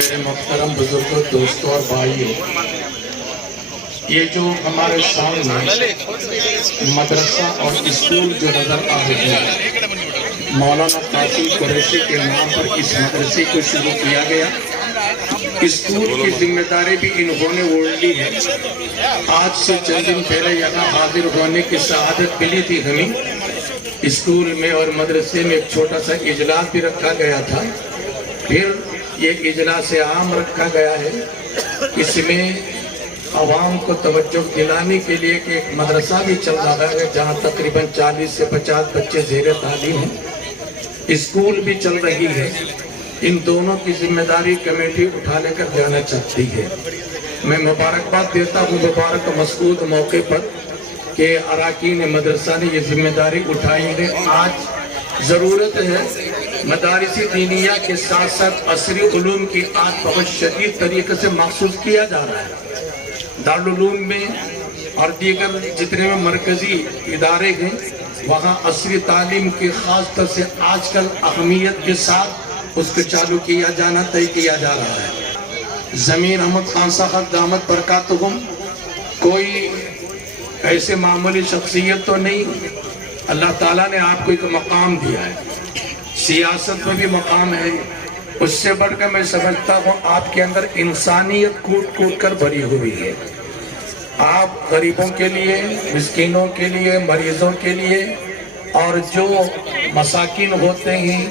मेरे मोहतरम बुजुर्गों, दोस्तों और भाइयों, ये जो हमारे सामने मदरसा और स्कूल जो नजर आ रहे हैं, मौलाना कासिम कुरैशी के नाम पर इस मदरसे को शुरू किया गया। स्कूल की जिम्मेदारी भी इन्होंने ओढ़ ली है। आज से चंद दिन पहले यहाँ हाजिर होने की सआदत मिली थी हमें। स्कूल में और मदरसे में एक छोटा सा इजलास भी रखा गया था। फिर ये इजलास आम रखा गया है। इसमें आवाम को तवज्जो दिलाने के लिए कि एक मदरसा भी चल रहा है जहाँ तकरीबन 40 से 50 बच्चे ज़ेर तालीम हैं। स्कूल भी चल रही है। इन दोनों की जिम्मेदारी कमेटी उठा लेकर जाना चाहती है। मैं मुबारकबाद देता हूँ मुबारक मसऊद मौके पर कि अराकीन मदरसा ने ये जिम्मेदारी उठाई है। आज ज़रूरत है मदारिसी दीनिया के साथ साथ असरी उलूम की आज बहुत शदीद तरीके से महसूस किया जा रहा है। दारुल उलूम में और दीगर जितने में मरकजी इदारे हैं वहाँ असरी तालीम की खास तौर से आजकल अहमियत के साथ उसको चालू किया जाना तय किया जा रहा है। ज़मीर अहमद खान साहब दामत बरकातुहुम कोई ऐसे मामूली शख्सियत तो नहीं। अल्लाह ताला ने आपको एक मकाम दिया है, सियासत में भी मकाम है। उससे बढ़कर मैं समझता हूँ आपके अंदर इंसानियत कूट कूट कर भरी हुई है। आप गरीबों के लिए, मिस्कीनों के लिए, मरीजों के लिए और जो मसाकिन होते हैं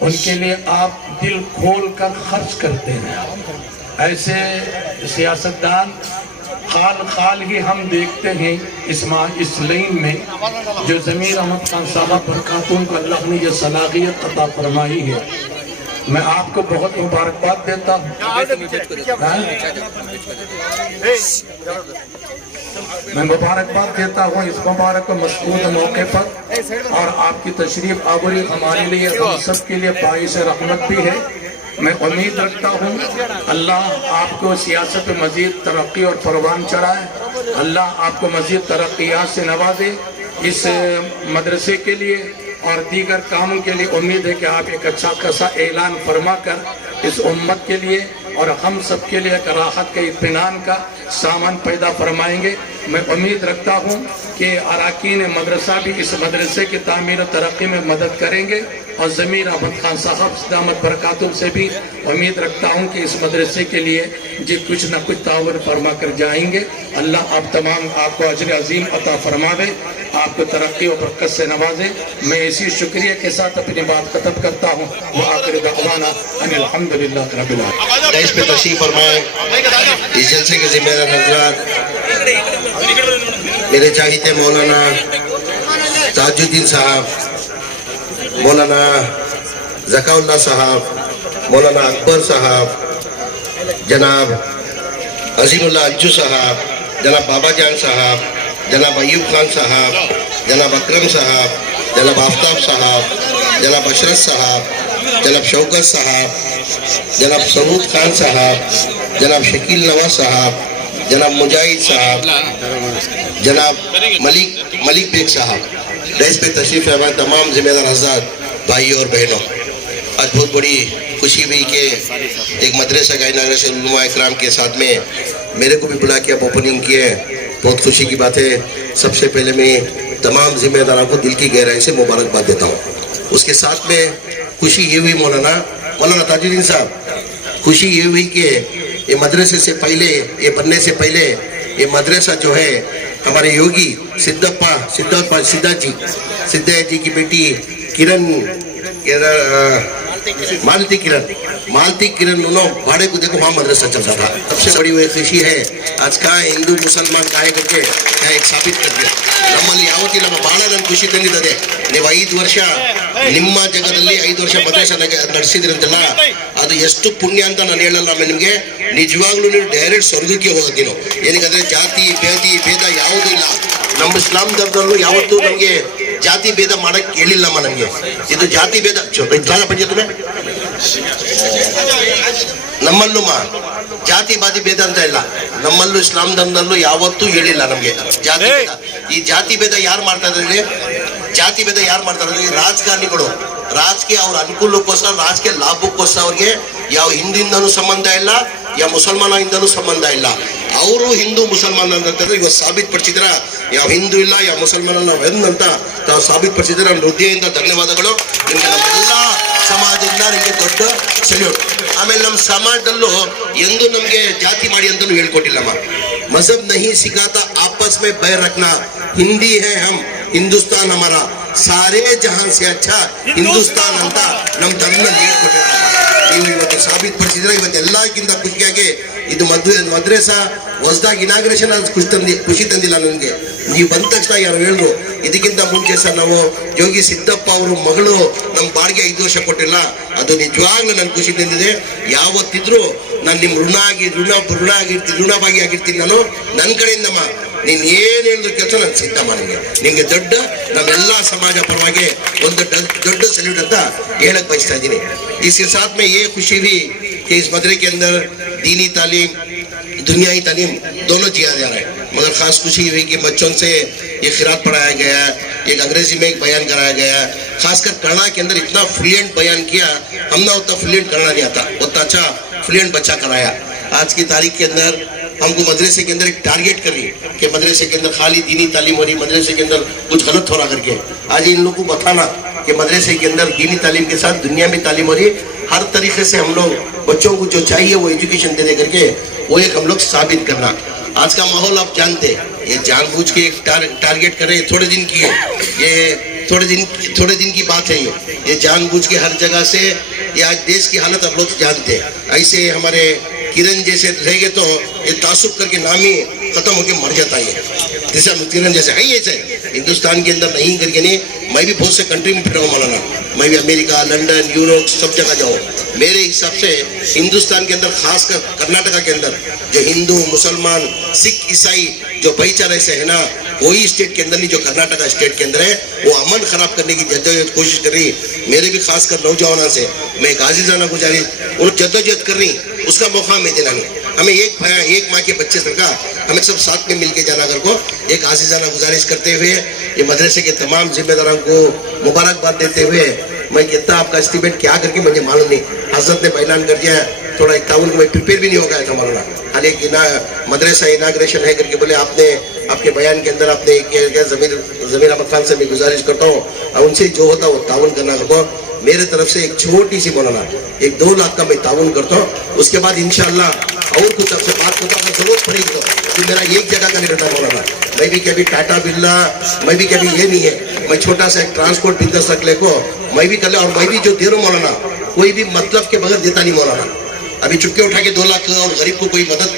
उनके लिए आप दिल खोल कर खर्च करते हैं। ऐसे सियासतदान खाल ही हम देखते हैं इस लाइन में जो ज़मीर अहमद खान साहब बरकातुहुम को अल्लाह ने ये सलाहियत अता फरमाई है। मैं आपको बहुत मुबारकबाद देता हूँ। मैं मुबारकबाद देता हूँ इस मुबारक मशहूद मौके पर और आपकी तशरीफ आवरी हमारे लिए हम सब के लिए बाइस रहमत भी है। मैं उम्मीद रखता हूँ अल्लाह आपको सियासत में मज़ीद तरक्की और परवान चढ़ाए। अल्लाह आपको मज़ीद तरक्कियात से नवाजे। इस मदरसे के लिए और दीगर कामों के लिए उम्मीद है कि आप एक अच्छा खासा ऐलान फरमा कर इस उम्मत के लिए और हम सब के लिए एक राहत के इत्मीनान का सामान पैदा फरमाएंगे। मैं उम्मीद रखता हूँ कि अराकीन मदरसा भी इस मदरसे की तामीर और तरक्की में मदद करेंगे और ज़मीर अहमद खान साहब दामत बरकातुहुम से भी उम्मीद रखता हूँ कि इस मदरसे के लिए जी कुछ न कुछ ताउन फरमा कर जाएंगे। अल्लाह आप तमाम आपको अजर अजीम अता फरमा दे, आपको तरक्की और बरकत से नवाजे। मैं इसी शुक्रिया के साथ अपनी बात खत्म करता हूँ। वो आखिर दअवाना अनिल हम्दुलिल्लाह रब्बिल आलमीन। इस पे तशरीफ फरमाए इस जलसे के जिम्मेदार हजरात मेरे चाहिए मौलाना ताजुद्दीन साहब, मौलाना ज़काउल्लाह साहब, मौलाना अकबर साहब, जनाब अजीमुल्लाह अज्जू साहब, जनाब बाबा जान साहब, जनाब अयूब खान साहब, जनाब अकरम साहब, जनाब आफ्ताब साहब, जनाब अशरफ साहब, जनाब शौकत साहब, जनाब सबूत खान साहब, जनाब शकील नवाज साहब, जनाब मुजाहिद साहब, जनाब मलिक बेग साहब, रेस पे तशरीफ फरमा तमाम जिम्मेदार हज़रात, भाइयों और बहनों, आज बहुत बड़ी खुशी हुई कि एक मदरसा का इनाग्रेशन उलमा इकराम के साथ में मेरे को भी बुला के आप ओपनिंग किए। बहुत खुशी की बात है। सबसे पहले मैं तमाम जिम्मेदारों को दिल की गहराई से मुबारकबाद देता हूँ। उसके साथ में खुशी ये हुई मौलाना ताजुद्दीन साहब, खुशी ये हुई कि ये मदरसे से पहले, ये बनने से पहले ये मदरसा जो है हमारे योगी सिद्धा जी की बेटी मालती किरण दोनों भाड़े को देखो वहाँ मदरसा चलता था। सबसे बड़ी वो खुशी है आज का हिंदू मुसलमान काय करके क्या एक साबित कर दिया। ನಮ್ಮಲ್ಲಿ ಯಾವತ್ತೂ ನಮ್ಮ ಬಹಳ ನನ್ನ ಖುಷಿ ತಂದಿದೆ। ನೀವು 5 ವರ್ಷ ನಿಮ್ಮ ಜಾಗದಲ್ಲಿ 5 ವರ್ಷ ಮದರಸಾ ನಡೆಸಿದ್ರಂತಲ್ಲ, ಅದು ಎಷ್ಟು ಪುಣ್ಯ ಅಂತ ನಾನು ಹೇಳಲ್ಲ ನಿಮಗೆ। ನಿಜವಾಗ್ಲೂ ನೀವು ಡೈರೆಕ್ಟ್ ಸ್ವರ್ಗಕ್ಕೆ ಹೋಗೋದು ನೀವು। ಏನಂದ್ರೆ ಜಾತಿ ಭೇದ ಯಾವುದೂ ಇಲ್ಲ। ನಮ್ಮ ಇಸ್ಲಾಂ ಧರ್ಮದಲ್ಲೂ ಯಾವತ್ತೂ ನಮಗೆ ಜಾತಿ ಭೇದ ಮಾಡಕ್ ಹೇಳಿಲ್ಲಮ್ಮ ನಮಗೆ। ಇದು ಜಾತಿ ಭೇದ ನಮ್ಮಲ್ಲೂ ಜಾತಿ ಬಾತಿ ಭೇದ ಅಂತ ಇಲ್ಲ। ನಮ್ಮಲ್ಲೂ ಇಸ್ಲಾಂ ಧರ್ಮದಲ್ಲೂ ಯಾವತ್ತೂ ಹೇಳಿಲ್ಲ ನಮಗೆ ಜಾತಿ ಭೇದ। ಈ ಜಾತಿ ಭೇದ ಯಾರು ಮಾಡ್ತಾ ಇದ್ದಾರೆ? ಜಾತಿ ಭೇದ ಯಾರು ಮಾಡ್ತಾ ಇದ್ದಾರೆ? ರಾಜಕಾರಣಿಗಳು ರಾಜಕೀಯ ಅವ್ರ ಅನುಕೂಲಕ್ಕೋಸ್ಕರ ರಾಜಕೀಯ ಲಾಭಕ್ಕೋಸ್ಕರ ಅವ್ರಿಗೆ ಯಾವ ಹಿಂದೂಯಿಂದನೂ ಸಂಬಂಧ ಇಲ್ಲ, ಯಾವ ಮುಸಲ್ಮಾನದಿಂದನೂ ಸಂಬಂಧ ಇಲ್ಲ. ಅವರು ಹಿಂದೂ ಮುಸಲ್ಮಾನ ಅಂತಂದ್ರೆ ಇವತ್ತು ಸಾಬೀತುಪಡಿಸಿದ್ರ ಯಾವ ಹಿಂದೂ ಇಲ್ಲ, ಯಾವ ಮುಸಲ್ಮಾನ ನಾವು ಅಂತ ತಾವು ಸಾಬೀತುಪಡಿಸಿದ್ರೆ ನಮ್ಮ ಹೃದಯದಿಂದ ಧನ್ಯವಾದಗಳು. ನಿಮಗೆ ನಮ್ಮೆಲ್ಲ ಸಮಾಜದಿಂದ ನಿಮಗೆ ದೊಡ್ಡ ಸೆಲ್ಯೂಟ್. ಆಮೇಲೆ ನಮ್ಮ ಸಮಾಜದಲ್ಲೂ ಎಂದೂ ನಮಗೆ ಜಾತಿ ಮಾಡಿ ಅಂತಲೂ ಹೇಳ್ಕೊಟ್ಟಿಲ್ಲಮ್ಮ. ಮಜಹಬ್ ನಹಿ ಸಿಖಾತಾ ಆಪಸ್ ಮೇ ಬೈರ್ ರಖನಾ, ಹಿಂದಿ ಹೈ ಹಮ್, ಹಿಂದೂಸ್ತಾನ್ ಹಮಾರಾ, ಸಾರೇ ಜಹಾನ್ ಸೆ ಅಚ್ಚಾ ಹಿಂದೂಸ್ತಾನ್ ಅಂತ ನಮ್ಮ ಧರ್ಮದಲ್ಲಿ ಹೇಳ್ಕೊಟ್ಟಿದ್ದಾರೆ. ನೀವು ಇವತ್ತು ಸಾಬೀತುಪಡಿಸಿದ್ರೆ ಇವತ್ತು ಎಲ್ಲಕ್ಕಿಂತ ಖುಷಿಯಾಗಿ ಇದು ಮದ್ರೆಸಾ ಹೊಸದಾಗಿ ಇನಾಗ್ರೇಷನ್ ಖುಷಿ ತಂದಿಲ್ಲ ನನಗೆ. ನೀವು ಬಂದ ತಕ್ಷಣ ಯಾರು ಹೇಳಿದ್ರು ಇದಕ್ಕಿಂತ ಮುಂಚೆ ಸರ್ ನಾವು ಯೋಗಿ ಸಿದ್ದಪ್ಪ ಅವರು ಮಗಳು ನಮ್ಮ ಬಾಡಿಗೆ 5 ವರ್ಷ ಕೊಟ್ಟಿಲ್ಲ, ಅದು ನಿಜವಾಗ್ಲೂ ನನ್ ಖುಷಿ ತಂದಿದೆ. ಯಾವತ್ತಿದ್ರು ನಾನು ನಿಮ್ ಋಣಭಾಗಿ ಆಗಿರ್ತೀನಿ. ನಾನು ನನ್ನ ಕಡೆಯಿಂದಮ್ಮ ನೀನ್ ಏನ್ ಹೇಳಿದ್ರು ಕೆಲಸ ನಾನು ಸಿದ್ಧಮ್ಮ. ನಿಂಗೆ ದೊಡ್ಡ ನಮ್ಮೆಲ್ಲಾ ಸಮಾಜ ಪರವಾಗಿ ಒಂದು ದೊಡ್ಡ ಸಲ್ಯೂಟ್ ಅಂತ ಹೇಳಕ್ ಬಯಸ್ತಾ ಇದ್ದೀನಿ. इसके साथ में ये खुशी भी कि इस मदरसे के अंदर दीनी तालीम, दुनियाई तालीम दोनों जिया जा रहा है. मगर खास खुशी हुई कि बच्चों से ये खिरात पढ़ाया गया, एक अंग्रेजी में एक बयान कराया गया. खासकर कन्नड़ा के अंदर इतना फ्लुएंट बयान किया, हमने उतना फ्लुएंट करना नहीं आता, उतना अच्छा फ्लुएंट बच्चा कराया. आज की तारीख के अंदर हमको मदरसे के अंदर एक टारगेट कर रही कि मदरसे के अंदर खाली दीनी तालीम हो रही, मदरसे के अंदर कुछ गलत हो रहा करके. आज इन लोगों को बताना कि मदरसे के अंदर दीनी तालीम के साथ दुनिया में तालीम हो रही. हर तरीके से हम लोग बच्चों को जो चाहिए वो एजुकेशन देने करके वो एक हम लोग साबित करना. आज का माहौल आप जानते हैं, ये जानबूझ के एक टारगेट कर रहे हैं, थोड़े दिन की है ये, थोड़े दिन की बात है ये जानबूझ के हर जगह से. ये आज देश की हालत आप लोग जानते हैं. ऐसे हमारे किरण जैसे रहेंगे तो ये तासुब करके नाम ही खत्म होके मर जाता है. जैसे किरण जैसे है ऐसे हिंदुस्तान के अंदर नहीं करके नहीं. मैं भी बहुत से कंट्री में फिरा हूँ मौलाना, मैं भी अमेरिका, लंदन, यूरोप सब जगह जाऊँ. मेरे हिसाब से हिंदुस्तान के अंदर खासकर कर्नाटका के अंदर जो हिंदू मुसलमान सिख ईसाई जो भाईचारे से है ना, कोई स्टेट के अंदर नहीं जो कर्नाटका स्टेट के अंदर है वो अमन खराब करने की जद्दोजहद कोशिश कर रही. मेरे भी खासकर नौजवानों से मैं एक आजीजाना गुजारिश, वो जद्दोजहद कर रही उसका मौका मैं दिला नहीं. हमें एक माँ के बच्चे सरकार हमें सब साथ में मिलके जाना कर को एक आजीजाना गुजारिश करते हुए ये मदरसे के तमाम जिम्मेदारों को मुबारकबाद देते हुए मैं कहता आपका एस्टिमेट क्या करके मुझे मालूम नहीं. हजरत ने ऐलान कर दिया थोड़ा एक ताउन में प्रिपेयर भी नहीं हो गया था मौलाना. हाल एक मदरसा इनाग्रेशन है करके बोले आपने आपके बयान के अंदर आपने जमीर अहमद खान से मैं गुजारिश करता हूँ उनसे जो होता वो ताउन करना को. मेरे तरफ से एक छोटी सी मौलाना एक 2 लाख का मैं ताउन करता हूँ. उसके बाद इंशाअल्लाह और कुछ आपसे बात करता हूँ, जरूरत पड़ेगी तो मेरा एक जगह का नहीं रहता मौलाना. मैं भी कभी टाटा बिरला, मैं भी कभी ये नहीं है, मैं छोटा सा एक ट्रांसपोर्ट बिजनेस रख ले को मैं भी कर ले. और मैं भी जो दे रहा हूँ मौलाना कोई भी मतलब के बगैर देता नहीं मौलाना. अभी चुपके उठा के 2 लाख और गरीब को कोई मदद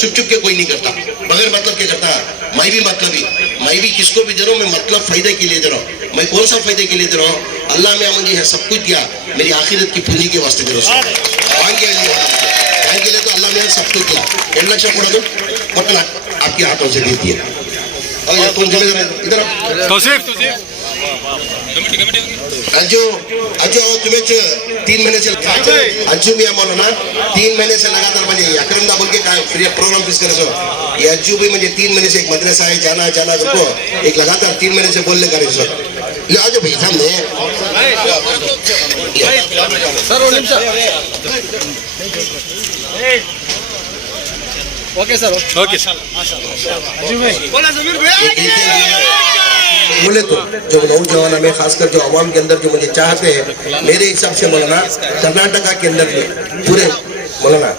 चुप के कोई नहीं करता, बगैर मतलब के करता. मैं भी मतलबी, मैं भी किसको भी दे रहा हूँ मैं मतलब फायदे के लिए दे रहा हूँ. मैं कौन सा फायदे के लिए दे रहा हूँ? अल्लाह में मुझे है सब कुछ दिया, मेरी आखिरत की पूंजी के वास्ते दे रहा हूँ. के लिए तो अल्लाह ने सब कुछ दिया. 2 लक्ष ಕೊಡೋದು ಕೊಟ್ಟನ आपके हाथों से दे दिए. और ये कौन जिम्मेदार इधर अज्जू तुम्हें 3 महीने से अज्जू मियां मौलाना 3 महीने से लगातार मुझे अकरमदा बोल के फ्री प्रोग्राम फिक्स करे. ये अज्जू भी मुझे 3 महीने से एक मदरसा है जाना को एक लगातार 3 महीने से बोलने का रहे. ले आज भाई सामने ओके सर ओके बोले तो जो नौजवान में खासकर जो आवाम के अंदर जो मुझे चाहते हैं मेरे हिसाब से मौलाना कर्नाटका के अंदर पूरे मौलाना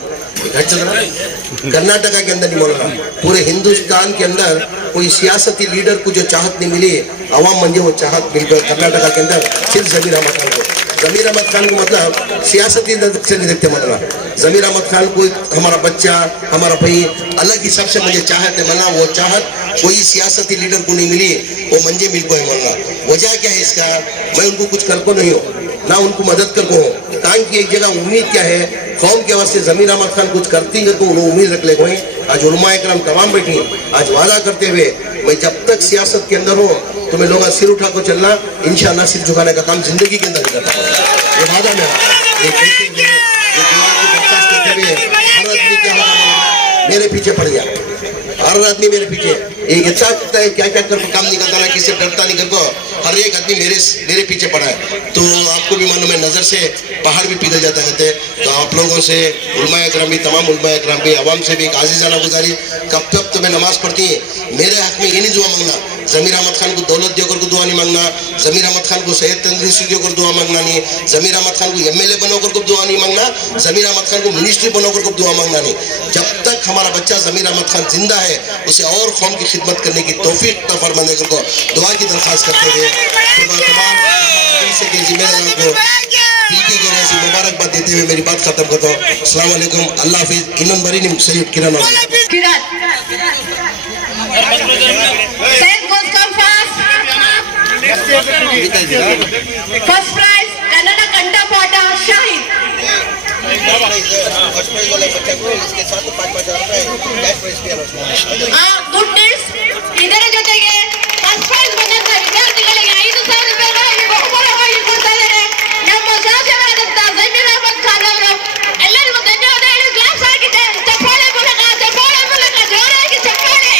कर्नाटका के अंदर नहीं मौलाना पूरे हिंदुस्तान के अंदर कोई सियासती लीडर को जो चाहत नहीं मिली आवाम मंजे वो चाहत मिल गई कर्नाटका के अंदर सिर्फ जमीर अहमद खान को. जमीर अहमद खान को मतलब सियासती नजर से नहीं देखते मतलब जमीर अहमद खान को हमारा बच्चा हमारा भाई अलग हिसाब से मुझे चाहत है मना. वो चाहत कोई सियासती लीडर को नहीं मिली वो मंजे मिल को है मना. वजह क्या है इसका? मैं उनको कुछ कर को नहीं हूँ ना उनको मदद कर को हूँ. कारण की एक जगह उम्मीद क्या है कौम के वास्ते जमीर अहमद खान कुछ करती है तो उन्हें उम्मीद रख ले गए. आज उलमाए करम तमाम बैठी आज वादा करते हुए मैं जब तक सियासत के अंदर हूँ तुम्हें लोग सिर उठा को चलना इंशाअल्लाह सिर झुकाने का काम जिंदगी के अंदर करता हूँ. ये वादा मेरा हर आदमी मेरे पीछे पड़ गया, हर आदमी मेरे पीछे एक अच्छा क्या क्या कर काम नहीं करता ना, किसी से डरता नहीं करको, हर एक आदमी मेरे पीछे पड़ा है। तो आपको भी मालूम है नजर से पहाड़ भी पिघल जाता कहते। तो आप लोगों से उलमाए इकराम भी, तमाम उलमाए इकराम भी, अवाम से भी एक आजीज़ाना गुजारी, कब तक तुम्हें नमाज पढ़ती है मेरे हक में ये नहीं दुआ मांगना, ज़मीर अहमद खान को दौलत देकर को दुआ नहीं मांगना, ज़मीर अहमद खान को सेहत तंदुरुस्ती देकर दुआ मांगना नहीं, ज़मीर अहमद खान को MLA बनोकर को दुआ नहीं मांगना, ज़मीर अहमद खान को मिनिस्ट्री बनोकर को दुआ मांगना नहीं। जब तक हमारा बच्चा ज़मीर अहमद खान जिंदा है उसे और कौम की खिदमत करने की तौफीक अता फरमाने को दुआ की दरख्वास्त करते हुए तमाम जिम्मेदारों को टीके के ऐसी मुबारकबाद देते हुए मेरी बात खत्म करता हूँ। अस्सलाम वालेकुम, अल्लाह हाफिज़। इन्होंने बड़ी नहीं सैयद किरण First prize, Kannada Kanthapata, Shahid. Good news. ಇದರ ಜೊತೆಗೆ ಫಸ್ಟ್ ಪ್ರೈಸ್ ಬಂದಂತ ವಿದ್ಯಾರ್ಥಿಗಳಿಗೆ 5,000 ರೂಪಾಯಿಗಳನ್ನು ಬಹುಮಾನವಾಗಿ ಕೊಡ್ತಾ ಇದ್ದಾರೆ ನಮ್ಮ ಸಹಚರರಾದಂತ ಝಮೀರ್ ಅಹಮದ್ ಖಾನ್ ಅವರು. ಎಲ್ಲರಿಗೂ ಧನ್ಯವಾದ ಹೇಳಿ ಕ್ಲಾಸ್ ಆಗಿದೆ. ಚಪ್ಪಾಳೆ ಮೂಲಕ ಜೋರಾಗಿ ಚಪ್ಪಾಳೆ.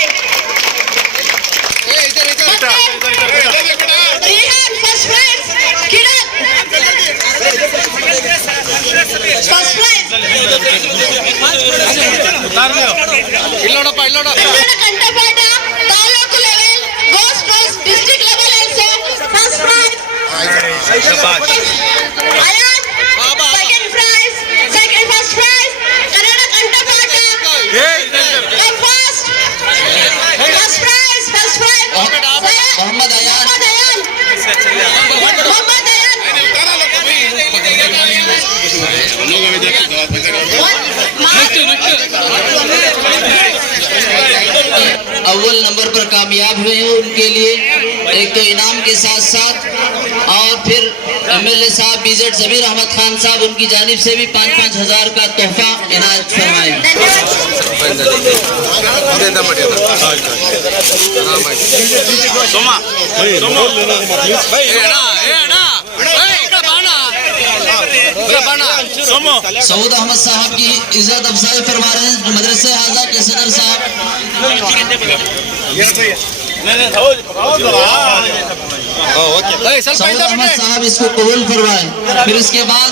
Rihan first prize, Kiran first prize. Kannada ಕಂಠಪಾಠ taluk level, goes to district level also. First prize Ayat, second prize, first prize Kannada ಕಂಠಪಾಠ. First prize Mohammad Ayan. अव्वल नंबर पर कामयाब हुए हैं, उनके लिए एक तो इनाम के साथ साथ और फिर MLA साहब BZ ज़मीर अहमद खान साहब उनकी जानिब से भी 5-5 हजार का तोहफा इनायत फरमाएं। सऊद अहमद साहब की इज्जत अफजाई फरमा रहे हैं मदरसे हाजा के सदर साहब। सऊद अहमद साहब इसको कबूल फरमाएं। फिर इसके बाद